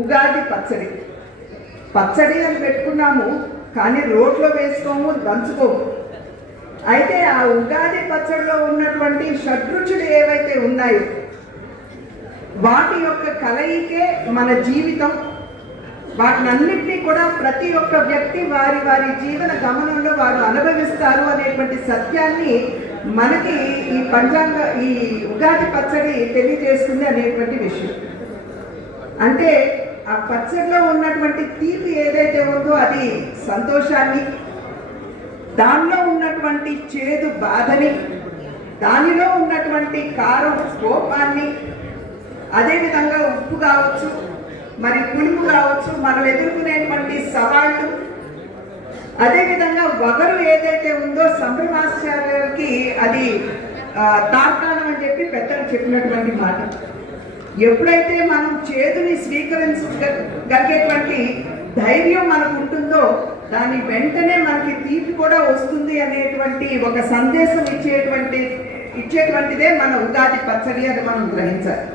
ఉగాది పచ్చడి. పచ్చడి అని పెట్టుకున్నాము, కానీ రోట్లో వేసుకోము, దంచుకోము. అయితే ఆ ఉగాది పచ్చడిలో ఉన్నటువంటి షడ్రుచులు ఏవైతే ఉన్నాయో వాటి యొక్క కలయికే మన జీవితం. వాటినన్నింటినీ కూడా ప్రతి ఒక్క వ్యక్తి వారి వారి జీవన గమనంలో వారు అనుభవిస్తారు అనేటువంటి సత్యాన్ని మనకి ఈ ఉగాది పచ్చడి తెలియజేస్తుంది అనేటువంటి విషయం. అంటే ఆ పచ్చడిలో ఉన్నటువంటి తీపి ఏదైతే ఉందో అది సంతోషాన్ని, దానిలో ఉన్నటువంటి చేదు బాధని, దానిలో ఉన్నటువంటి కారం కోపాన్ని, అదేవిధంగా ఉప్పు కావచ్చు, మరి పులుపు కావచ్చు, మనం ఎదుర్కొనేటువంటి సవాళ్ళు, అదేవిధంగా వగరు ఏదైతే ఉందో సంభ్రమాచార్యులకి అది తార్కాణం అని చెప్పి పెద్దలు చెప్పినటువంటి మాట. ఎప్పుడైతే మనం చేదుని స్వీకరించగలిగేటువంటి ధైర్యం మనకు ఉంటుందో దాని వెంటనే మనకి తీపి కూడా వస్తుంది అనేటువంటి ఒక సందేశం ఇచ్చేటువంటిదే మన ఉగాది పచ్చడి అని మనం గ్రహించాలి.